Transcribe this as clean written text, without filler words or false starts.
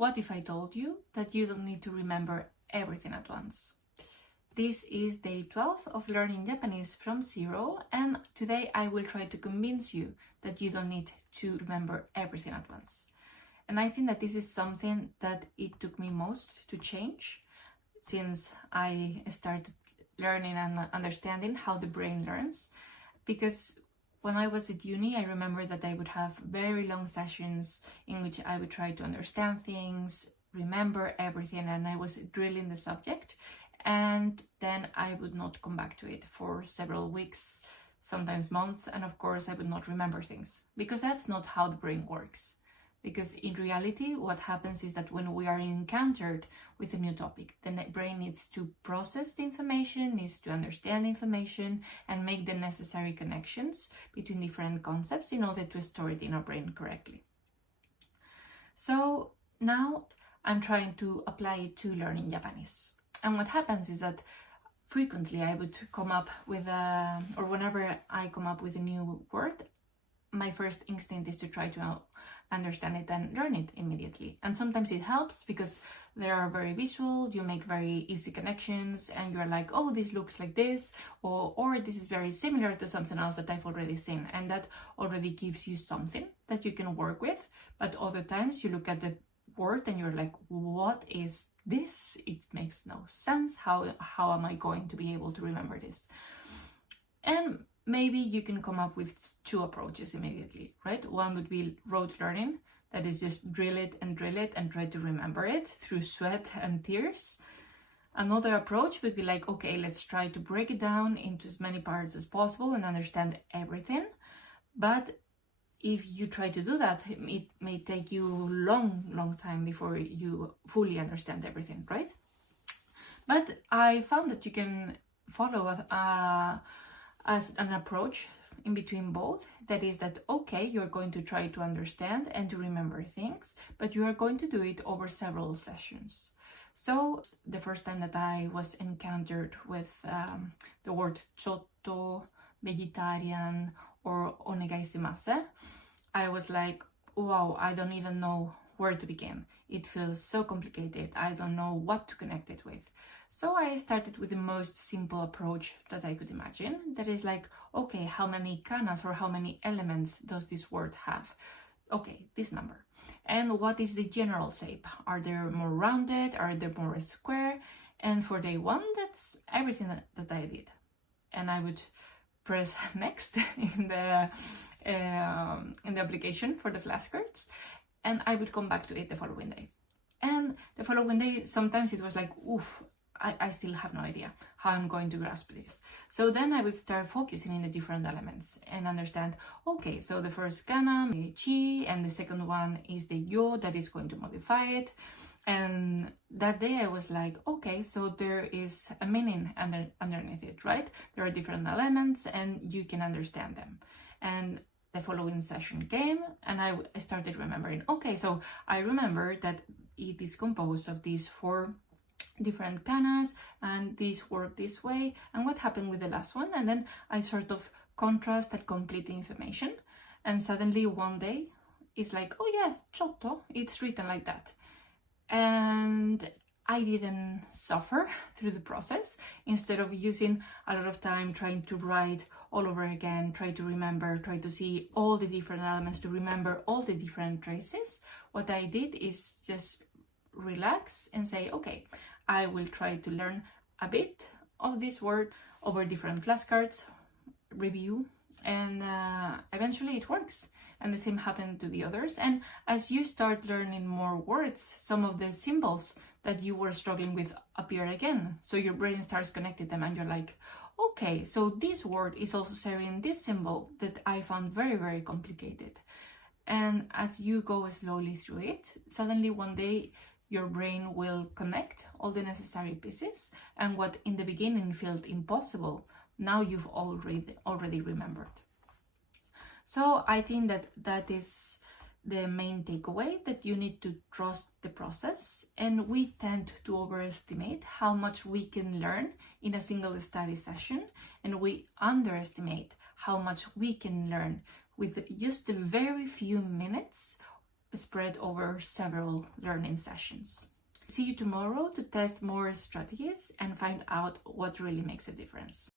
What if I told you that you don't need to remember everything at once? This is day 12 of learning Japanese from zero, and today I will try to convince you that you don't need to remember everything at once. And I think that this is something that it took me most to change since I started learning and understanding how the brain learns. Because when I was at uni, I remember that I would have very long sessions in which I would try to understand things, remember everything, and I was drilling the subject. And then I would not come back to it for several weeks, sometimes months, and of course I would not remember things, because that's not how the brain works. Because in reality, what happens is that when we are encountered with a new topic, the brain needs to process the information, needs to understand the information, and make the necessary connections between different concepts in order to store it in our brain correctly. So now I'm trying to apply it to learning Japanese. And what happens is that frequently I would come up with or whenever I come up with a new word, my first instinct is to try to understand it and learn it immediately. And sometimes it helps because they are very visual, you make very easy connections, and you're like, oh, this looks like this, or this is very similar to something else that I've already seen, and that already gives you something that you can work with. But other times you look at the word and you're like, what is this? It makes no sense. How am I going to be able to remember this? And maybe you can come up with two approaches immediately, right? One would be rote learning, that is just drill it and try to remember it through sweat and tears. Another approach would be like, okay, let's try to break it down into as many parts as possible and understand everything. But if you try to do that, it may take you a long time before you fully understand everything, right? But I found that you can follow as an approach in between both. That is that, okay, you're going to try to understand and to remember things, but you are going to do it over several sessions. So the first time that I was encountered with the word chotto, vegetarian, or onegai shimasu, I was like, wow, I don't even know where to begin. It feels so complicated. I don't know what to connect it with. So I started with the most simple approach that I could imagine. That is like, okay, how many kanas or how many elements does this word have? Okay, this number. And what is the general shape? Are they more rounded? Are they more square? And for day one, that's everything that I did. And I would press next in the application for the flashcards, and I would come back to it the following day. And the following day, sometimes it was like, oof, I still have no idea how I'm going to grasp this. So then I would start focusing in the different elements and understand, okay, so the first kana, the chi, and the second one is the yo that is going to modify it. And that day I was like, okay, so there is a meaning underneath it, right? There are different elements and you can understand them. And the following session came and I started remembering, okay, so I remember that it is composed of these 4 different kanas and these work this way, and what happened with the last one. And then I sort of contrast and complete the information, and suddenly one day it's like, oh yeah, chotto, it's written like that. And I didn't suffer through the process. Instead of using a lot of time trying to write all over again, try to remember, try to see all the different elements, to remember all the different traces, what I did is just relax and say, okay, I will try to learn a bit of this word over different flashcards, review, and eventually it works. And the same happened to the others. And as you start learning more words, some of the symbols that you were struggling with appear again. So your brain starts connecting them and you're like, okay, so this word is also sharing this symbol that I found very complicated. And as you go slowly through it, suddenly one day your brain will connect all the necessary pieces, and what in the beginning felt impossible, now you've already remembered. So I think that is the main takeaway, that you need to trust the process, and we tend to overestimate how much we can learn in a single study session, and we underestimate how much we can learn with just a very few minutes spread over several learning sessions. See you tomorrow to test more strategies and find out what really makes a difference.